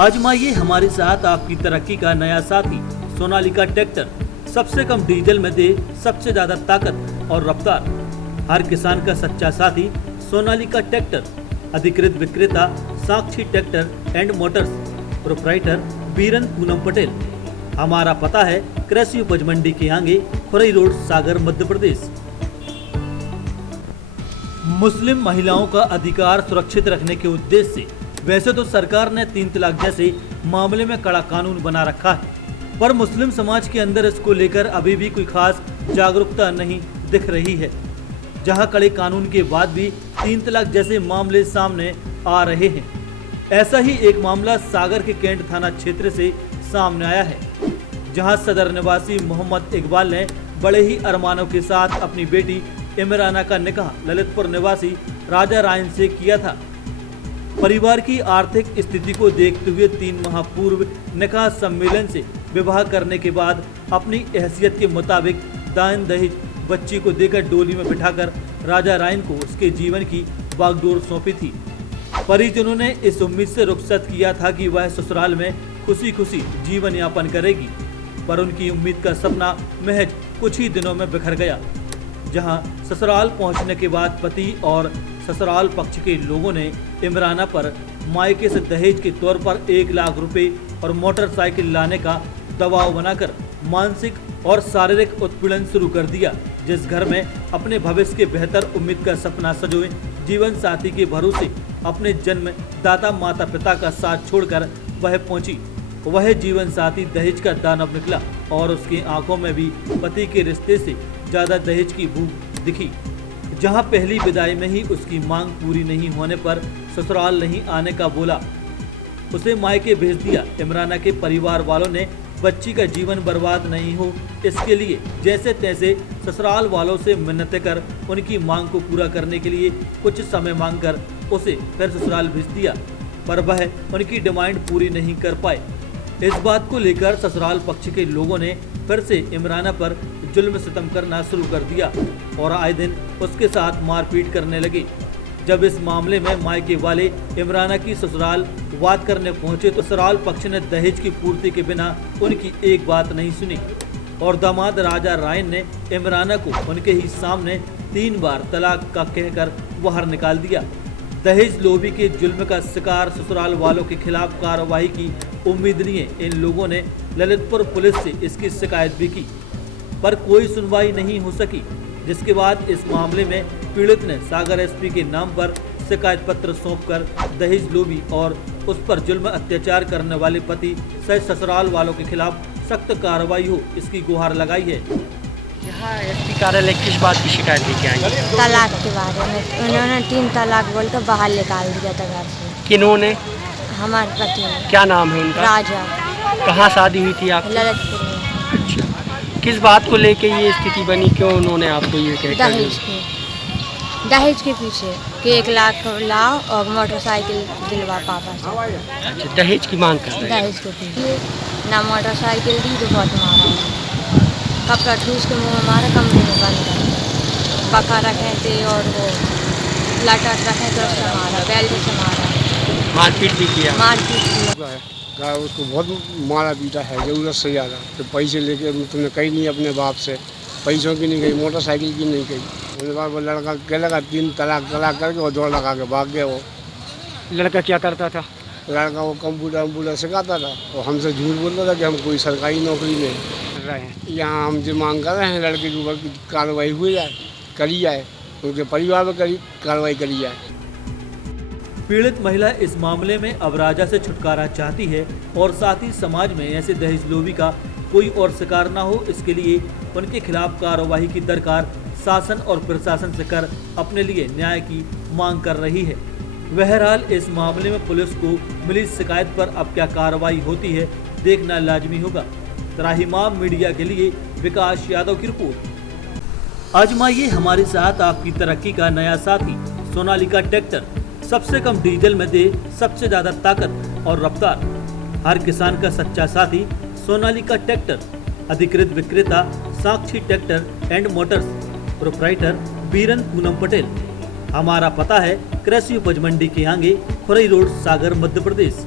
आजमाइए हमारे साथ आपकी तरक्की का नया साथी सोनालिका ट्रैक्टर। सबसे कम डीजल में दे सबसे ज्यादा ताकत और रफ्तार। हर किसान का सच्चा साथी सोनालिका ट्रैक्टर। अधिकृत विक्रेता Sakshi tractor and motors. Proprietor Biran Poonam Patel. हमारा पता है कृषि उपज मंडी के आगे, खुरई रोड, सागर, मध्य प्रदेश। मुस्लिम महिलाओं का अधिकार सुरक्षित रखने के उद्देश्य से वैसे तो सरकार ने 3 तलाक जैसे मामले में कड़ा कानून बना रखा है, पर मुस्लिम समाज के अंदर इसको लेकर अभी भी कोई खास जागरूकता नहीं दिख रही है। जहां कड़े कानून के बाद भी 3 तलाक जैसे मामले सामने आ रहे हैं। ऐसा ही एक मामला सागर के कैंट थाना क्षेत्र से सामने आया है, जहां सदर निवासी मोहम्मद इकबाल ने बड़े ही अरमानों के साथ अपनी बेटी इमराना का निकाह ललितपुर निवासी राजा रायन से किया था। परिवार की आर्थिक स्थिति को देखते हुए 3 माह पूर्व निकाह सम्मेलन से विवाह करने के बाद अपनी हैसियत के मुताबिक दान दहेज बच्ची को देकर डोली में बिठाकर राजा रायन को उसके जीवन की बागडोर सौंपी थी। परिजनों ने इस उम्मीद से रुखसत किया था कि वह ससुराल में खुशी खुशी जीवन यापन करेगी, पर उनकी उम्मीद का सपना महज कुछ ही दिनों में बिखर गया। जहां ससुराल पहुंचने के बाद पति और ससुराल पक्ष के लोगों ने इमराना पर मायके से दहेज के तौर पर 1 लाख रुपए और मोटरसाइकिल लाने का दबाव बनाकर मानसिक और शारीरिक उत्पीड़न शुरू कर दिया। जिस घर में अपने भविष्य के बेहतर उम्मीद का सपना सजोए जीवन साथी के भरोसे अपने जन्म दाता माता पिता का साथ छोड़कर वह पहुंची, वह जीवन साथी दहेज का दानव निकला और उसकी आंखों में भी पति के रिश्ते से ज्यादा दहेज की भूख दिखी। जहां पहली विदाई में ही उसकी मांग पूरी नहीं होने पर ससुराल नहीं आने का बोला, उसे मायके भेज दिया। इमराना के परिवार वालों ने बच्ची का जीवन बर्बाद नहीं हो इसके लिए जैसे तैसे ससुराल वालों से मिन्नतें कर उनकी मांग को पूरा करने के लिए कुछ समय मांगकर उसे फिर ससुराल भेज दिया, पर वह उनकी डिमांड पूरी नहीं कर पाए। इस बात को लेकर ससुराल पक्ष के लोगों ने फिर से इमराना पर जुल्म सितम करना शुरू कर दिया और आए दिन उसके साथ मारपीट करने लगे। जब इस मामले में मायके वाले इमराना की ससुराल बात करने पहुंचे तो ससुराल पक्ष ने दहेज की पूर्ति के बिना उनकी एक बात नहीं सुनी और दामाद राजा रायन ने इमराना को उनके ही सामने 3 बार तलाक का कहकर बाहर निकाल दिया। दहेज लोभी के जुल्म का शिकार ससुराल वालों के खिलाफ कार्रवाई की उम्मीद लिए इन लोगों ने ललितपुर पुलिस से इसकी शिकायत भी की, पर कोई सुनवाई नहीं हो सकी। जिसके बाद इस मामले में पीड़ित ने सागर एसपी के नाम पर शिकायत पत्र सौंपकर दहेज लोभी और उस पर जुल्म अत्याचार करने वाले पति सहित ससुराल वालों के खिलाफ सख्त कार्रवाई हो इसकी गुहार लगाई है। यहाँ एसपी कार्यालय किस बात की शिकायत लेके आई? तलाक के बारे में उन्होंने 3 तलाक बोलकर बाहर निकाल दिया था घर से। किन्होंने? हमारे पति ने। क्या नाम है उनका? राजा। कहाँ शादी हुई थी आपकी? ललितपुर में। अच्छा, किस बात को लेके ये स्थिति बनी? क्यों उन्होंने आपको ये कहा? दहेज के पीछे कि 1 लाख लाओ और मोटरसाइकिल दिलवा पापा से। अच्छा, दहेज की मांग कर रहे हैं? दहेज के पीछे ना मोटरसाइकिल दी तो बहुत मारा, कपड़ा ठूस के मुँह में मारा, कमरे में बंद कर पका रखे थे और वो लटक रखे तो उससे मारा, बेल्ट से मारा, मारपीट भी किया? मारपीट किया। उसको बहुत मारा पीटा है जरूरत से ज़्यादा। तो पैसे लेके तुमने कही नहीं अपने बाप से, पैसों की नहीं गई, मोटरसाइकिल की नहीं गई। उसके बाद वो लड़का कह लगा 3 तलाक करके वो दौड़ लगा के भाग गया। वो लड़का क्या करता था? लड़का वो कंप्यूटर सिखाता था और हमसे झूठ बोलता था कि हम कोई सरकारी नौकरी में रहे हैं। यहाँ हम जो मांग कर रहे हैं लड़के के ऊपर कार्रवाई हुई जाए, करी जाए, उनके परिवार में कार्रवाई करी जाए। पीड़ित महिला इस मामले में अब राजा से छुटकारा चाहती है और साथ ही समाज में ऐसे दहेज लोभी का कोई और शिकार न हो इसके लिए उनके खिलाफ कार्रवाई की दरकार शासन और प्रशासन से कर अपने लिए न्याय की मांग कर रही है। बहरहाल इस मामले में पुलिस को मिली शिकायत पर अब क्या कार्रवाई होती है देखना लाजमी होगा। त्राहिमाम मीडिया के लिए विकास यादव की रिपोर्ट। आजमाइए हमारे साथ आपकी तरक्की का नया साथी सोनालिका ट्रैक्टर। सबसे कम डीजल में दे सबसे ज्यादा ताकत और रफ्तार। हर किसान का सच्चा साथी सोनालिका ट्रैक्टर। अधिकृत विक्रेता Sakshi tractor and motors. Proprietor Biran Poonam Patel. हमारा पता है कृषि उपज मंडी के आगे, खुरई रोड, सागर, मध्य प्रदेश।